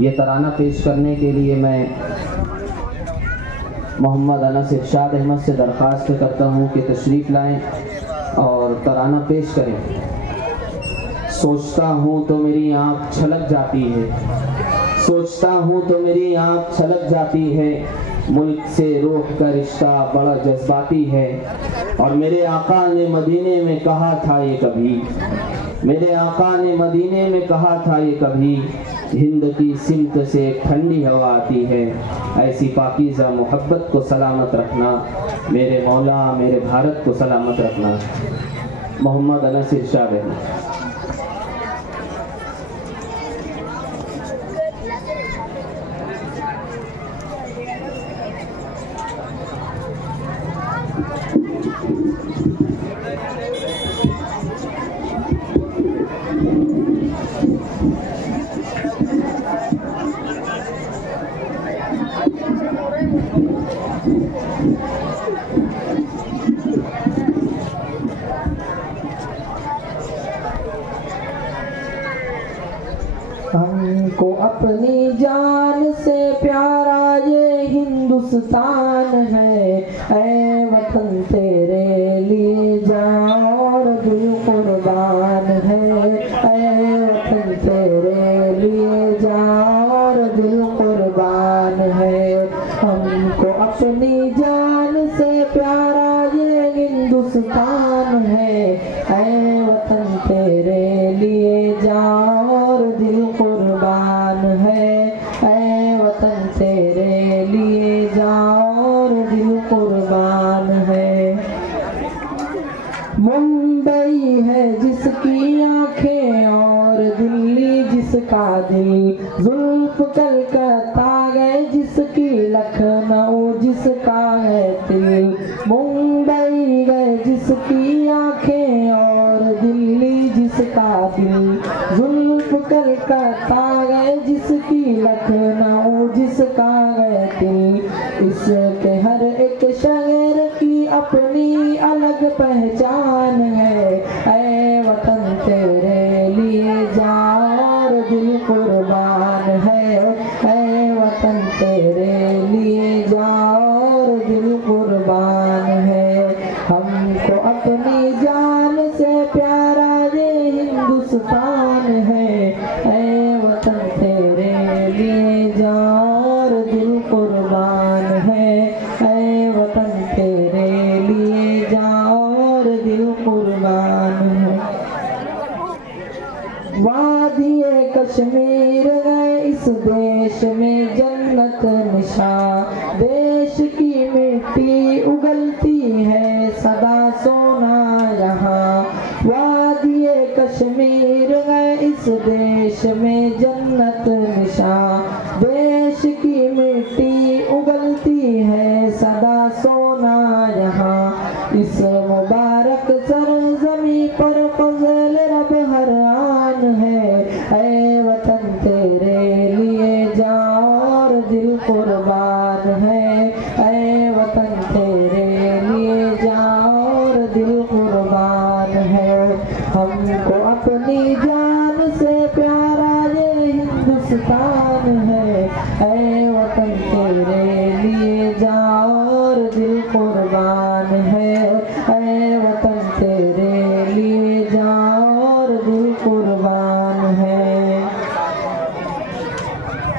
یہ ترانہ پیش کرنے کے لیے میں محمد انس ارشاد احمد سے درخواست کرتا ہوں کہ تشریف لائیں اور ترانہ پیش کریں۔ سوچتا ہوں تو میری آنکھ چھلک جاتی ہے، سوچتا ہوں تو میری آنکھ چھلک جاتی ہے، ملک سے روح کا رشتہ بڑا جذباتی ہے، اور میرے آقا نے مدینے میں کہا تھا یہ کبھی، میرے آقا نے مدینے میں کہا تھا یہ کبھی، ہند کی سمت سے ایک ٹھنڈی ہوا آتی ہے، ایسی پاکیزہ محبت کو سلامت رکھنا، میرے مولا میرے بھارت کو سلامت رکھنا۔ محمد انس ارشاد احمد۔ ہم کو اپنی جان سے پیارا یہ ہندوستان ہے، اے وطن تیرے لیے جان اور دل قربان ہے، اے وطن تیرے لیے جان اور دل قربان ہے۔ ہم کو اپنی جان سے پیارا یہ ہندوستان ہے، اے وطن تیرے لیے جان اور دل قربان ہے، اے وطن تیرے لیے جان اور دل قربان ہے۔ ممبئی ہے جس کی آنکھیں اور دلی جس کا دل، زلف کلکتہ گئے جس کی لکھنؤ جس کا ہے دل، ممبئی گئے جس کی آنکھیں اور دلی جس کا دل، زلف کلکتہ گئے جس کی لکھنؤ جس کا ہے دل، اس کے ہر ایک شہر کی اپنی الگ پہچان ہے، اے وطن تیرے لیے جان اور دل قربان ہے، اے وطن تیرے لیے جان اور دل قربان ہے۔ ہم کو اپنی جان سے پیارا یہ ہندوستان ہے، اے وطن تیرے لیے جان اور دل قربان ہے، اے وطن تیرے لیے جان اور دل قربان ہے۔ وادی کشمیر ہے اس دیش میں جنت نشاں، دیش کی مٹی اگلتی ہے سدا سونا یہاں، وادی کشمیر ہے اس دیش میں جنت نشاں، دیش کی مٹی اگلتی ہے سدا سونا یہاں، اس مبارک سرزمین پر فضل رب ہر آن ہے، اے وطن تیرے لیے جان اور دل قربان ہے، اے وطن تیرے لیے جان اور دل قربان ہے۔ ہم کو اپنی جان سے پیارا یہ ہندوستان ہے، اے وطن تیرے لیے جان اور دل قربان ہے، اے وطن تیرے لیے جان اور دل قربان ہے۔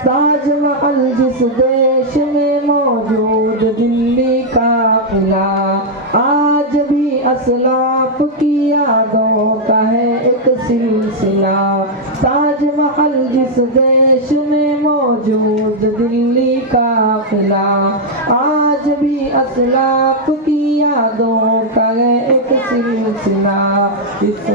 تاج محل جس دیش میں موجود دلی کا قلعہ، آج بھی اسلاف کی یادوں کا ہے ایک سلسلہ، تاج محل جس دیش میں موجود دلی کا قلعہ، آج بھی اسلاف کی یادوں کا ہے ایک سلسلہ، اس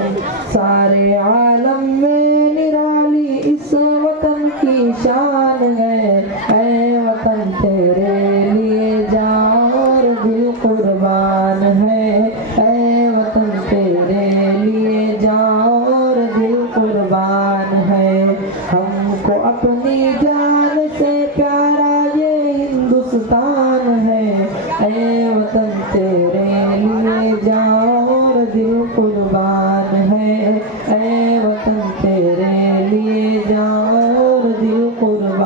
سارے عالم میں نرالی اس وطن کی شان ہے، اے وطن تیرے لیے جان اور دل قربان ہے، اے وطن تیرے لیے جان اور دل قربان ہے۔ ہم کو اپنی جان سے پیارا یہ ہندوستان ہے، اے وطن تیرے لیے جان اور دل قربان ہے، اے وطن تیرے لیے جان اور دل قربان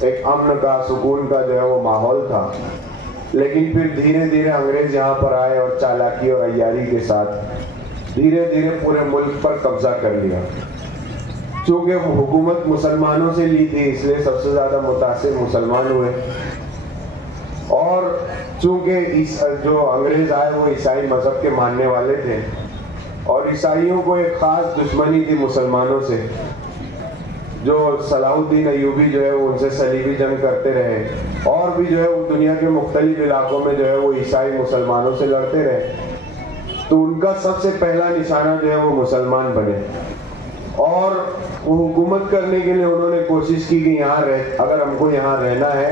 ایک امن کا سکون کا جو ہے وہ ماحول تھا، لیکن پھر دھیرے دھیرے انگریز یہاں پر آئے اور چالاکی اور عیاری کے ساتھ دھیرے دھیرے پورے ملک پر قبضہ کر لیا۔ چونکہ حکومت مسلمانوں سے لی تھی اس لیے سب سے زیادہ متاثر مسلمان ہوئے، اور چونکہ جو انگریز آئے وہ عیسائی مذہب کے ماننے والے تھے، اور عیسائیوں کو ایک خاص دشمنی تھی مسلمانوں سے، جو صلاح الدین ایوبی جو ہے وہ ان سے صلیبی جنگ کرتے رہے، اور بھی جو ہے وہ دنیا کے مختلف علاقوں میں جو ہے وہ عیسائی مسلمانوں سے لڑتے رہے، تو ان کا سب سے پہلا نشانہ جو ہے وہ مسلمان بنے، اور وہ حکومت کرنے کے لیے انہوں نے کوشش کی کہ یہاں اگر ہم کو یہاں رہنا ہے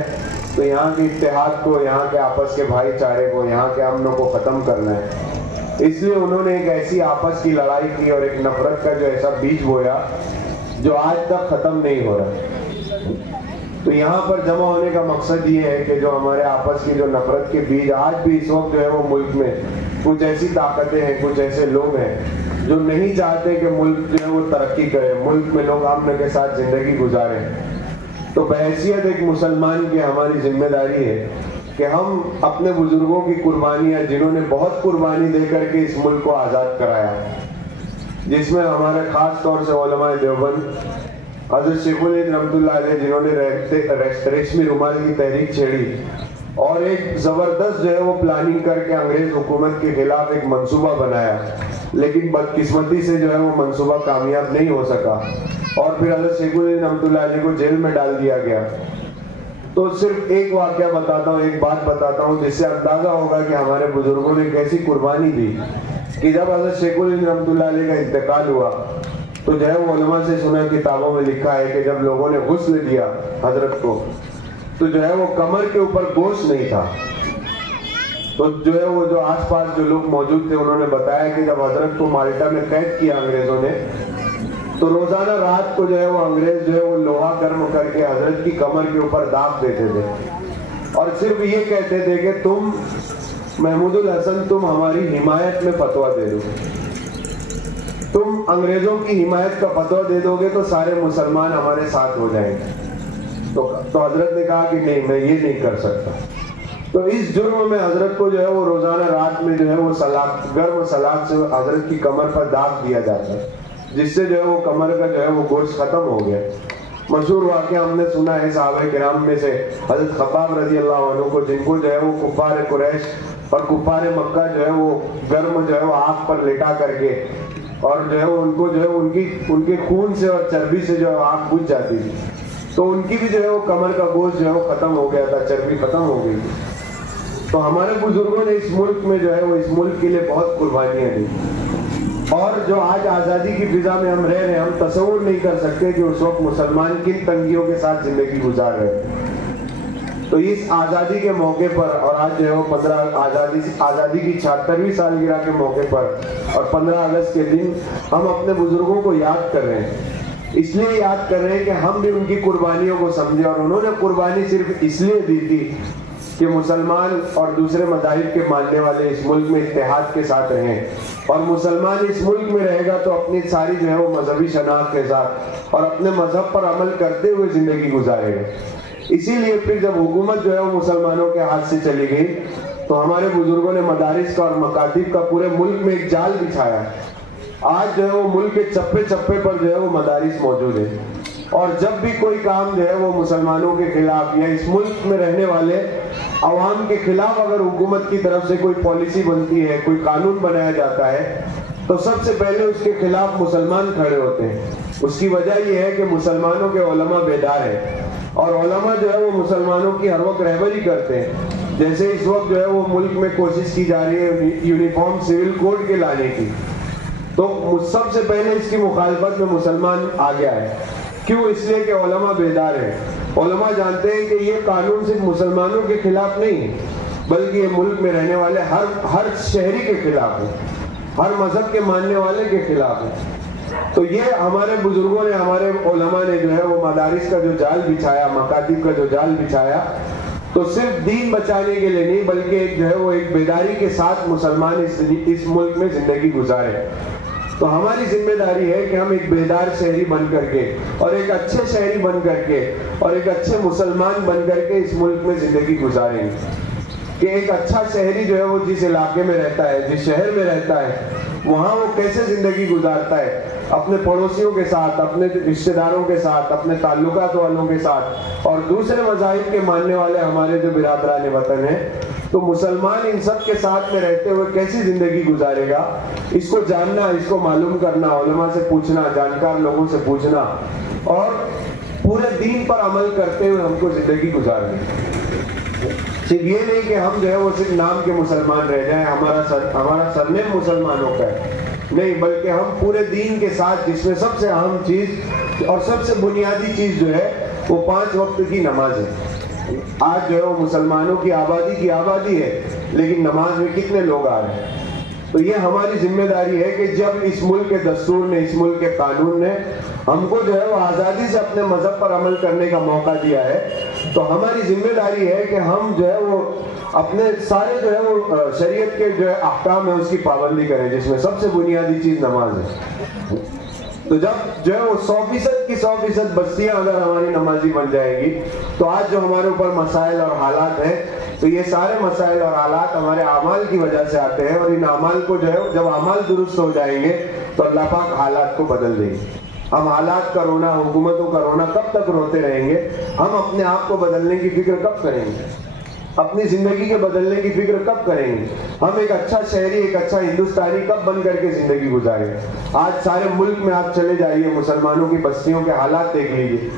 تو یہاں کے اتحاد کو، یہاں کے آپس کے بھائی چارے کو، یہاں کے امن کو ختم کرنا ہے۔ اس لیے انہوں نے ایک ایسی آپس کی لڑائی کی اور ایک نفرت کا جو ایسا بیج بویا جو آج تک ختم نہیں ہو رہا۔ تو یہاں پر جمع ہونے کا مقصد یہ ہے کہ جو ہمارے آپس کی جو نفرت کے بیج آج بھی اس وقت جو ہے وہ ملک میں کچھ ایسی طاقتیں ہیں، کچھ ایسے لوگ ہیں جو نہیں چاہتے کہ ملک جو ہے وہ ترقی کرے، ملک میں لوگ امن کے ساتھ زندگی گزاریں، تو بحیثیت ایک مسلمان کی ہماری ذمہ داری ہے کہ ہم اپنے بزرگوں کی قربانیاں، جنہوں نے بہت قربانی دے کر کے اس ملک کو آزاد کرایا، جس میں ہمارے خاص طور سے علماء دیوبند، حضرت شیخ الہند رحمۃ اللہ علیہ جنہوں نے ریشمی رومال کی تحریک چھیڑی، اور ایک زبردست جو ہے وہ پلاننگ کر کے انگریز حکومت کے خلاف ایک منصوبہ بنایا، لیکن بدقسمتی سے جو ہے وہ منصوبہ کامیاب نہیں ہو سکا، اور پھر حضرت شیخ الہند رحمۃ اللہ علیہ کو جیل میں ڈال دیا گیا۔ تو صرف ایک واقعہ بتاتا ہوں، ایک بات بتاتا ہوں جس سے اندازہ ہوگا کہ ہمارے بزرگوں نے کیسی قربانی دی، کہ جب حضرت شیخ الہند رحمۃ اللہ علیہ کا انتقال ہوا تو جو ہے وہ علماء سے سنا، کتابوں میں لکھا ہے کہ جب لوگوں نے غسل دیا حضرت کو تو جو ہے وہ کمر کے اوپر گوشت نہیں تھا، تو جو ہے وہ جو آس پاس جو لوگ موجود تھے انہوں نے بتایا کہ جب حضرت کو مالٹا میں قید کیا انگریزوں نے تو روزانہ رات کو جو ہے وہ انگریز جو ہے وہ لوہا گرم کر کے حضرت کی کمر کے اوپر داغ دیتے تھے، اور صرف یہ کہتے تھے کہ تم محمود الحسن تم ہماری حمایت میں فتویٰ دے دو، تم انگریزوں کی حمایت کا فتویٰ دے دو گے تو سارے مسلمان ہمارے ساتھ ہو جائیں گے۔ تو حضرت نے کہا کہ نہیں، میں یہ نہیں کر سکتا۔ تو اس جرم میں حضرت کو جو ہے وہ روزانہ رات میں جو ہے وہ گرم سلاخ سے حضرت کی کمر پر داغ دیا جاتا ہے، جس سے جو ہے وہ کمر کا جو ہے وہ گوشت ختم ہو گیا۔ مشہور واقعہ ہم نے سنا ہے صحابہ کرام میں سے حضرت خباب رضی اللہ عنہ کو، جن کو جو ہے وہ کفار قریش اور کفار مکہ جو ہے وہ گرم جو ہے وہ آگ پر لٹا کر کے، اور جو ہے وہ ان کو جو ہے ان کے خون سے اور چربی سے جو ہے آگ بجھ جاتی تھی، تو ان کی بھی جو ہے وہ کمر کا گوشت جو ہے وہ ختم ہو گیا تھا، چربی ختم ہو گئی تھی۔ تو ہمارے بزرگوں نے اس ملک میں جو ہے وہ اس ملک کے لیے بہت قربانیاں دی، اور جو آج آزادی کی فضا میں ہم رہ رہے ہیں، ہم تصور نہیں کر سکتے کہ اس وقت مسلمان کن تنگیوں کے ساتھ زندگی گزار رہے ہیں۔ تو اس آزادی کے موقع پر، اور آج جو ہے وہ آزادی کی 76ویں سالگرہ کے موقع پر اور 15 اگست کے دن ہم اپنے بزرگوں کو یاد کر رہے ہیں، اس لیے یاد کر رہے ہیں کہ ہم بھی ان کی قربانیوں کو سمجھیں، اور انہوں نے قربانی صرف اس لیے دی تھی کہ مسلمان اور دوسرے مذاہب کے ماننے والے اس ملک میں اتحاد کے ساتھ رہیں، اور مسلمان اس ملک میں رہے گا تو اپنی ساری جو ہے وہ مذہبی شناخت کے ساتھ اور اپنے مذہب پر عمل کرتے ہوئے زندگی گزارے گا۔ اسی لیے پھر جب حکومت جو ہے وہ مسلمانوں کے ہاتھ سے چلی گئی تو ہمارے بزرگوں نے مدارس کا اور مکاتب کا پورے ملک میں ایک جال بچھایا۔ آج جو ہے وہ ملک کے چپے چپے پر جو ہے وہ مدارس موجود ہیں، اور جب بھی کوئی کام جو ہے وہ مسلمانوں کے خلاف یا اس ملک میں رہنے والے عوام کے خلاف اگر حکومت کی طرف سے کوئی پالیسی بنتی ہے، کوئی قانون بنایا جاتا ہے، تو سب سے پہلے اس کے خلاف مسلمان کھڑے ہوتے ہیں۔ اس کی وجہ یہ ہے کہ مسلمانوں کے علماء بیدار ہیں، اور علماء جو ہے وہ مسلمانوں کی ہر وقت رہبری کرتے ہیں۔ جیسے اس وقت جو ہے وہ ملک میں کوشش کی جا رہی ہے یونیفارم سول کوڈ کے لانے کی، تو سب سے پہلے اس کی مخالفت میں مسلمان آ گیا ہے۔ کیوں؟ اس لیے کہ علماء بیدار ہیں، علماء جانتے ہیں کہ یہ قانون صرف مسلمانوں کے خلاف نہیں ہے، بلکہ یہ ملک میں رہنے والے ہر شہری کے خلاف ہے، ہر مذہب کے ماننے والے کے خلاف ہے۔ تو یہ ہمارے بزرگوں نے، ہمارے علماء نے جو ہے وہ مدارس کا جو جال بچھایا، مکاتب کا جو جال بچھایا، تو صرف دین بچانے کے لیے نہیں بلکہ ایک جو ہے وہ ایک بیداری کے ساتھ مسلمان اس ملک میں زندگی گزارے۔ تو ہماری ذمہ داری ہے کہ ہم ایک بیدار شہری بن کر کے اور ایک اچھے شہری بن کر کے اور ایک اچھے مسلمان بن کر کے اس ملک میں زندگی گزاریں گے. کہ ایک اچھا شہری جو ہے وہ جس علاقے میں رہتا ہے, جس شہر میں رہتا ہے, وہاں وہ کیسے زندگی گزارتا ہے اپنے پڑوسیوں کے ساتھ, اپنے رشتہ داروں کے ساتھ, اپنے تعلقات والوں کے ساتھ, اور دوسرے مذاہب کے ماننے والے ہمارے جو برادران وطن ہیں, تو مسلمان ان سب کے ساتھ میں رہتے ہوئے کیسی زندگی گزارے گا, اس کو جاننا, اس کو معلوم کرنا, علماء سے پوچھنا, جانکار لوگوں سے پوچھنا, اور پورے دین پر عمل کرتے ہوئے ہم کو زندگی گزارنی. صرف یہ نہیں کہ ہم جو ہے وہ صرف نام کے مسلمان رہ جائیں, ہمارا سرنیم مسلمانوں کا ہے, نہیں, بلکہ ہم پورے دین کے ساتھ, جس میں سب سے اہم چیز اور سب سے بنیادی چیز جو ہے وہ 5 وقت کی نماز ہے. آج جو ہے وہ مسلمانوں کی آبادی ہے, لیکن نماز میں کتنے لوگ آ رہے ہیں؟ تو یہ ہماری ذمہ داری ہے کہ جب اس ملک کے دستور نے, اس ملک کے قانون نے ہم کو جو ہے وہ آزادی سے اپنے مذہب پر عمل کرنے کا موقع دیا ہے, تو ہماری ذمہ داری ہے کہ ہم جو ہے وہ اپنے سارے جو ہے وہ شریعت کے جو ہے احکام ہے اس کی پابندی کریں, جس میں سب سے بنیادی چیز نماز ہے. تو جب جو ہے وہ 100% کی 100% بستیاں اگر ہماری نمازی بن جائے گی, تو آج جو ہمارے اوپر مسائل اور حالات ہیں, تو یہ سارے مسائل اور حالات ہمارے اعمال کی وجہ سے آتے ہیں, اور ان اعمال کو جو ہے جب اعمال درست ہو جائیں گے تو اللہ پاک حالات کو بدل دیں گے. ہم حالات کا رونا, حکومتوں کا رونا کب تک روتے رہیں گے؟ ہم اپنے آپ کو بدلنے کی فکر کب کریں گے؟ اپنی زندگی کے بدلنے کی فکر کب کریں گے؟ ہم ایک اچھا شہری, ایک اچھا ہندوستانی کب بن کر کے زندگی گزاریں؟ آج سارے ملک میں آپ چلے جائیے, مسلمانوں کی بستیوں کے حالات دیکھ لیجیے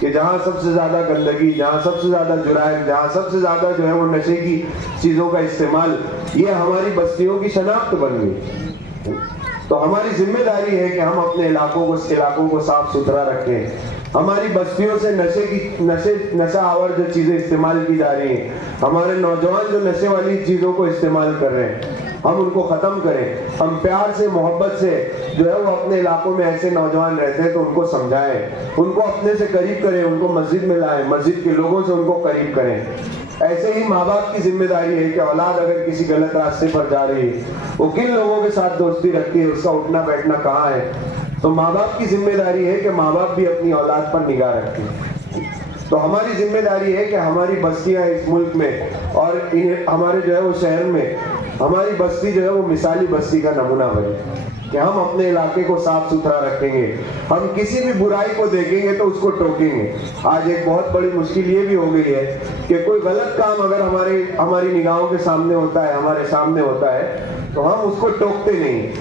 کہ جہاں سب سے زیادہ گندگی, جہاں سب سے زیادہ جرائم, جہاں سب سے زیادہ جو ہے وہ نشے کی چیزوں کا استعمال, یہ ہماری بستیوں کی شناخت بن گئی. تو ہماری ذمہ داری ہے کہ ہم اپنے علاقوں کو صاف ستھرا رکھیں. ہماری بستیوں سے نشہ آور جو چیزیں استعمال کی جا رہی ہیں, ہمارے نوجوان جو نشے والی چیزوں کو استعمال کر رہے ہیں, ہم ان کو ختم کریں. ہم پیار سے, محبت سے جو ہے وہ اپنے علاقوں میں ایسے نوجوان رہتے ہیں تو ان کو سمجھائیں, ان کو اپنے سے قریب کریں, ان کو مسجد میں لائیں, مسجد کے لوگوں سے ان کو قریب کریں. ایسے ہی ماں باپ کی ذمہ داری ہے کہ اولاد اگر کسی غلط راستے پر جا رہی ہے, وہ کن لوگوں کے ساتھ دوستی رکھتی ہے, اس کا اٹھنا بیٹھنا کہاں ہے, تو ماں باپ کی ذمہ داری ہے کہ ماں باپ بھی اپنی اولاد پر نگاہ رکھیں. تو ہماری ذمہ داری ہے کہ ہماری بستیاں اس ملک میں اور ہمارے جو ہے وہ شہر میں ہماری بستی جو ہے وہ مثالی بستی کا نمونہ بنے, کہ ہم اپنے علاقے کو صاف ستھرا رکھیں گے. ہم کسی بھی برائی کو دیکھیں گے تو اس کو ٹوکیں گے. آج ایک بہت بڑی مشکل یہ بھی ہو گئی ہے کہ کوئی غلط کام اگر ہماری نگاہوں کے سامنے ہوتا ہے, ہمارے سامنے ہوتا ہے, تو ہم اس کو ٹوکتے نہیں,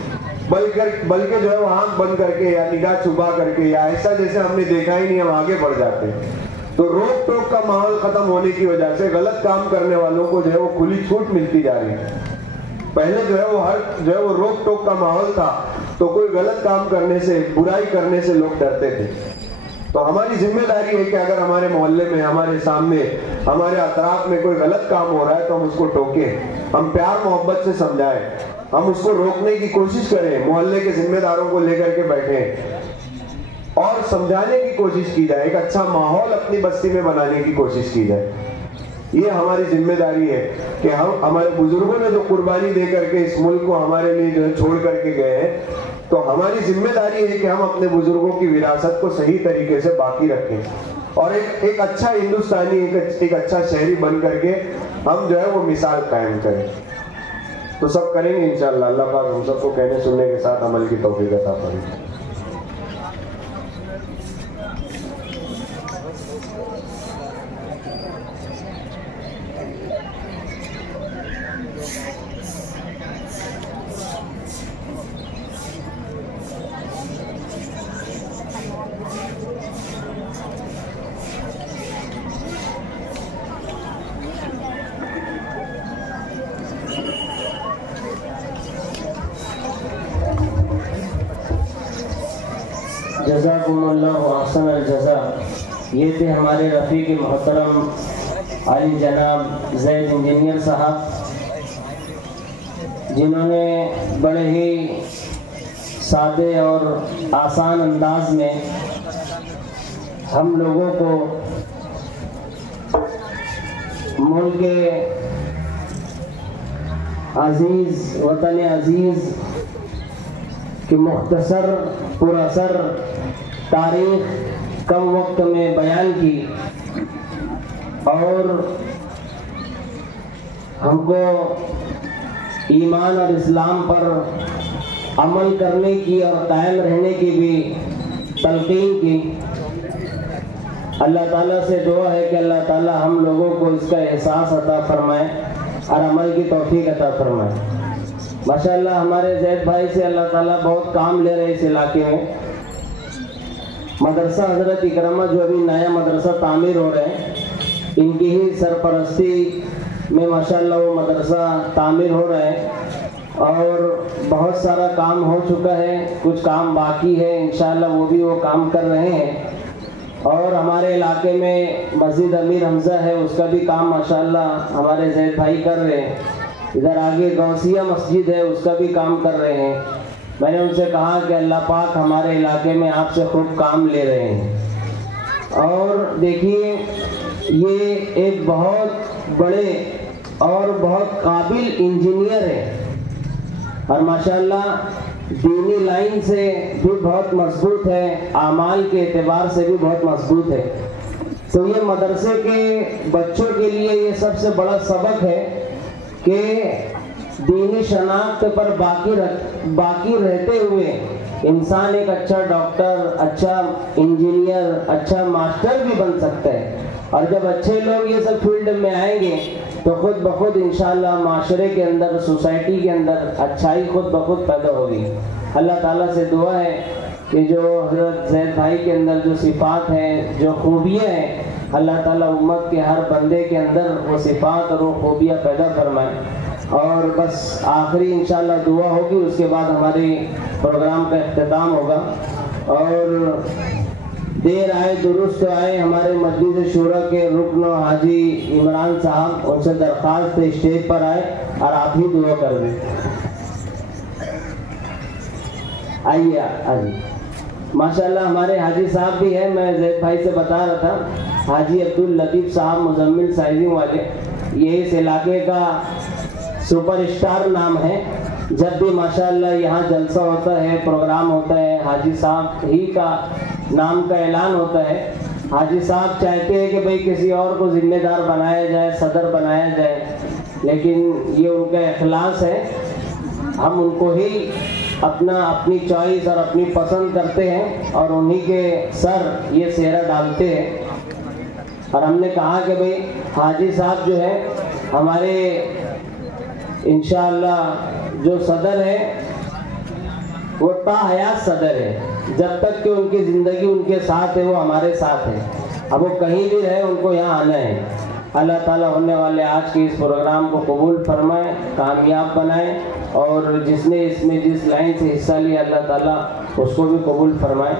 بلکہ جو ہے وہ آنکھ بند کر کے یا نگاہ چھپا کر کے یا ایسا جیسے ہم نے دیکھا ہی نہیں, ہم آگے بڑھ جاتے ہیں. تو روک ٹوک کا ماحول ختم ہونے کی وجہ سے غلط کام کرنے والوں کو جو ہے وہ کھلی چھوٹ ملتی جا رہی ہے. پہلے جو ہے وہ روک ٹوک کا ماحول تھا, تو کوئی غلط کام کرنے سے, برائی کرنے سے لوگ ڈرتے تھے. تو ہماری ذمہ داری ہے کہ اگر ہمارے محلے میں, ہمارے سامنے, ہمارے اطراف میں کوئی غلط کام ہو رہا ہے تو ہم اس کو ٹوکیں, ہم پیار محبت سے سمجھائیں, ہم اس کو روکنے کی کوشش کریں, محلے کے ذمہ داروں کو لے کر کے بیٹھیں اور سمجھانے کی کوشش کی جائے, ایک اچھا ماحول اپنی بستی میں بنانے کی کوشش کی جائے. یہ ہماری ذمہ داری ہے کہ ہم, ہمارے بزرگوں نے جو قربانی دے کر کے اس ملک کو ہمارے لیے جو ہے چھوڑ کر کے گئے ہیں, تو ہماری ذمہ داری ہے کہ ہم اپنے بزرگوں کی وراثت کو صحیح طریقے سے باقی رکھیں اور ایک اچھا ہندوستانی, ایک اچھا شہری بن کر کے ہم جو ہے وہ مثال قائم کریں. تو سب کریں گے انشاءاللہ. اللہ پاک ہم سب کو کہنے سننے کے ساتھ عمل کی توفیق عطا فرمائے. جزاکم اللہ احسن الجزا. یہ تھے ہمارے رفیق محترم علی جناب زید انجینئر صاحب, جنہوں نے بڑے ہی سادے اور آسان انداز میں ہم لوگوں کو ملک عزیز, وطن عزیز کہ مختصر پر اثر تاریخ کم وقت میں بیان کی اور ہم کو ایمان اور اسلام پر عمل کرنے کی اور قائم رہنے کی بھی تلقین کی۔ اللہ تعالیٰ سے دعا ہے کہ اللہ تعالیٰ ہم لوگوں کو اس کا احساس عطا فرمائے اور عمل کی توفیق عطا فرمائے۔ ماشاءاللہ ہمارے زید بھائی سے اللہ تعالیٰ بہت کام لے رہے اس علاقے میں۔ مدرسہ حضرت اکرمہ جو ابھی نیا مدرسہ تعمیر ہو رہے ہیں، ان کی ہی سرپرستی میں ماشاءاللہ وہ مدرسہ تعمیر ہو رہا ہے اور بہت سارا کام ہو چکا ہے، کچھ کام باقی ہے، انشاءاللہ وہ بھی وہ کام کر رہے ہیں۔ اور ہمارے علاقے میں مسجد امیر حمزہ ہے، اس کا بھی کام ماشاءاللہ ہمارے زید بھائی کر رہے ہیں۔ ادھر آگے غوثیہ مسجد ہے، اس کا بھی کام کر رہے ہیں۔ میں نے ان سے کہا کہ اللہ پاک ہمارے علاقے میں آپ سے خوب کام لے رہے ہیں۔ اور دیکھیے یہ ایک بہت بڑے اور بہت قابل انجینئر ہے اور ماشاءاللہ دینی لائن سے بھی بہت مضبوط ہے، اعمال کے اعتبار سے بھی بہت مضبوط ہے۔ تو یہ مدرسے کے بچوں کے لیے یہ سب سے بڑا سبق ہے کہ دینی شناخت پر باقی رہتے ہوئے انسان ایک اچھا ڈاکٹر، اچھا انجینئر، اچھا ماسٹر بھی بن سکتا ہے۔ اور جب اچھے لوگ یہ سب فیلڈ میں آئیں گے تو خود بخود انشاءاللہ معاشرے کے اندر، سوسائٹی کے اندر اچھائی خود بخود پیدا ہوگی۔ اللہ تعالیٰ سے دعا ہے کہ جو حضرت زید بھائی کے اندر جو صفات ہیں، جو خوبیاں ہیں، اللہ تعالیٰ امت کے ہر بندے کے اندر وہ صفات اور وہ خوبیاں پیدا فرمائیں۔ اور بس آخری انشاءاللہ دعا ہوگی، اس کے بعد ہمارے پروگرام کا اختتام ہوگا۔ اور دیر آئے درست آئے ہمارے مجلس شورا کے رکن حاجی عمران صاحب، ان سے درخواست اسٹیج پر آئے اور آپ ہی دعا کر دیں۔ آئیے ماشاءاللہ ہمارے حاجی صاحب بھی ہیں، میں زید بھائی سے بتا رہا تھا، حاجی عبداللطیف صاحب مزمل سائزنگ والے، یہ اس علاقے کا سپر اسٹار نام ہے۔ جب بھی ماشاءاللہ یہاں جلسہ ہوتا ہے، پروگرام ہوتا ہے، حاجی صاحب ہی کا نام کا اعلان ہوتا ہے۔ حاجی صاحب چاہتے ہیں کہ بھئی کسی اور کو ذمہ دار بنایا جائے، صدر بنایا جائے، لیکن یہ ان کا اخلاص ہے، ہم ان کو ہی اپنی چوائس اور اپنی پسند کرتے ہیں اور انہی کے سر یہ سہرا ڈالتے ہیں۔ اور ہم نے کہا کہ بھئی حاجی صاحب جو ہے ہمارے انشاءاللہ جو صدر ہے وہ تا حیات صدر ہے، جب تک کہ ان کی زندگی ان کے ساتھ ہے وہ ہمارے ساتھ ہے۔ اب وہ کہیں بھی رہے ان کو یہاں آنا ہے۔ اللہ تعالیٰ ہونے والے آج کے اس پروگرام کو قبول فرمائے، کامیاب بنائے، اور جس نے اس میں جس لائن سے حصہ لیا اللہ تعالیٰ اس کو بھی قبول فرمائے۔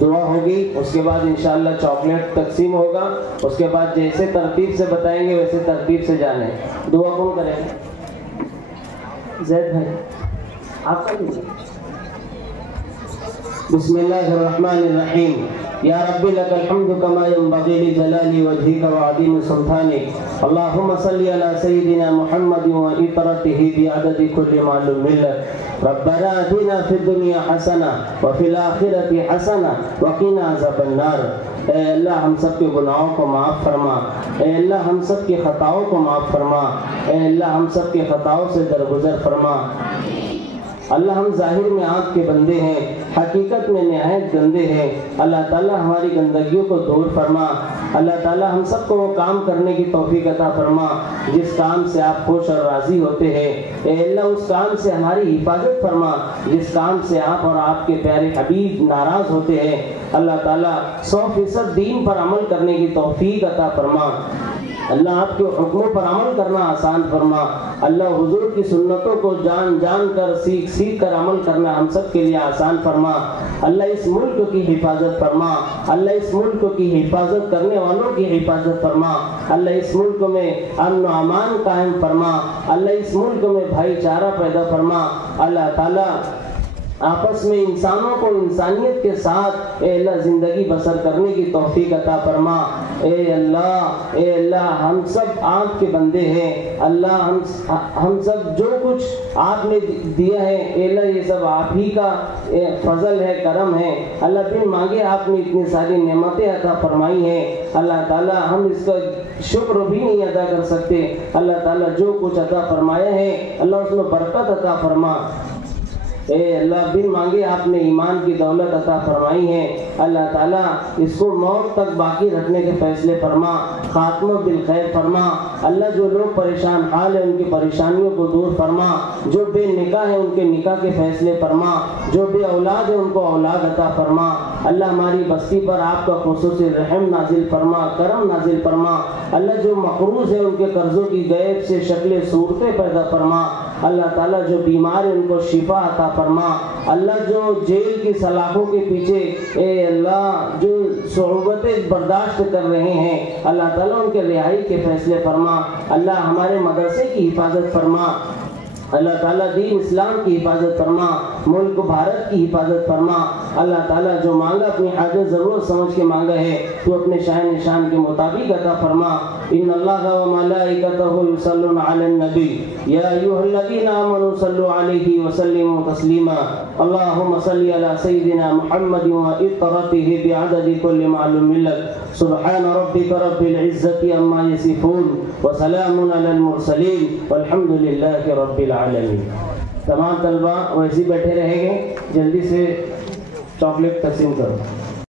دعا ہوگی، اس کے بعد انشاءاللہ چاکلیٹ تقسیم ہوگا، اس کے بعد جیسے ترتیب سے بتائیں گے ویسے ترتیب سے جانے۔ دعا کون کریں گے؟ زید بھائی آپ کا لیجیے۔ بسم اللہ الرحمن الرحیم۔ یا ربی لک الحمد کما ينبغی لجلال وجهک وعظیم سلطانک، اللہم صلی علی سیدنا محمد وعطرته بعدد کل معلوم لک، ربنا آتنا فی الدنیا حسنہ وفی الآخرۃ حسنہ وقنا عذاب النار۔ اے اللہ ہم سب کے گناہوں کو معاف فرما، اے اللہ ہم سب کی خطاؤں کو معاف فرما، اے اللہ ہم سب کی خطاؤں سے درگزر فرما۔ اللہ ہم ظاہر میں آپ کے بندے ہیں، حقیقت میں نہایت گندے ہیں، اللہ تعالیٰ ہماری گندگیوں کو دور فرما۔ اللہ تعالیٰ ہم سب کو وہ کام کرنے کی توفیق عطا فرما جس کام سے آپ خوش اور راضی ہوتے ہیں۔ اے اللہ اس کام سے ہماری حفاظت فرما جس کام سے آپ اور آپ کے پیارے حبیب ناراض ہوتے ہیں۔ اللہ تعالیٰ 100% دین پر عمل کرنے کی توفیق عطا فرما۔ اللہ آپ کے حکموں پر عمل کرنا آسان فرما۔ اللہ حضور کی سنتوں کو جان جان کر سیکھ کر عمل کرنا ہم سب کے لیے آسان فرما۔ اللہ اس ملک کی حفاظت فرما، اللہ اس ملک کی حفاظت کرنے والوں کی حفاظت فرما۔ اللہ اس ملک میں امن و امان قائم فرما، اللہ اس ملک میں بھائی چارہ پیدا فرما۔ اللہ تعالیٰ آپس میں انسانوں کو انسانیت کے ساتھ اے اللہ زندگی بسر کرنے کی توفیق عطا فرما۔ اے اللہ ہم سب آپ کے بندے ہیں، اللہ ہم سب جو کچھ آپ نے دیا ہے اے اللہ یہ سب آپ ہی کا فضل ہے، کرم ہے۔ اللہ بن مانگے آپ نے اتنی ساری نعمتیں عطا فرمائی ہیں، اللہ تعالیٰ ہم اس کا شکر بھی نہیں ادا کر سکتے۔ اللہ تعالیٰ جو کچھ عطا فرمایا ہے اللہ اس میں برکت عطا فرما۔ اے اللہ بن مانگے آپ نے ایمان کی دولت عطا فرمائی ہے، اللہ تعالیٰ اس کو موت تک باقی رکھنے کے فیصلے فرما، خاتمہ بالخیر فرما۔ اللہ جو لوگ پریشان حال ہیں ان کی پریشانیوں کو دور فرما، جو بے نکاح ہیں ان کے نکاح کے فیصلے فرما، جو بے اولاد ہیں ان کو اولاد عطا فرما۔ اللہ ہماری بستی پر آپ کا خصوصی رحم نازل فرما، کرم نازل فرما۔ اللہ جو مقروض ہیں ان کے قرضوں کی غیب سے شکلیں صورتیں پیدا فرما۔ اللہ تعالیٰ جو بیمار ہیں ان کو شفا عطا فرما۔ اللہ جو جیل کی سلاخوں کے پیچھے اے اللہ جو صعوبتیں برداشت کر رہے ہیں اللہ تعالیٰ ان کے رہائی کے فیصلے فرما۔ اللہ ہمارے مدرسے کی حفاظت فرما، اللہ تعالیٰ دین اسلام کی حفاظت فرما، ملک بھارت کی حفاظت فرما۔ اللہ تعالیٰ جو مانگا اپنی حاجت ضرورت سمجھ کے مانگا ہے تو اپنے شان نشان کے مطابق عطا فرما۔ ان اللہ و ملائکتہ یصلون علی النبی یا ایھا الذین آمنوا صلوا علیہ وسلموا تسلیما۔ اللہم صل علی سیدنا محمد وعطرتہ بعدد کل معلوم لک۔ سبحان ربک رب العزۃ عما یصفون وسلام علی المرسلین والحمد للہ رب العالمین۔ تمام طلبہ ویسے بیٹھے رہیں گے، جلدی سے چاکلیٹ تقسیم کرو۔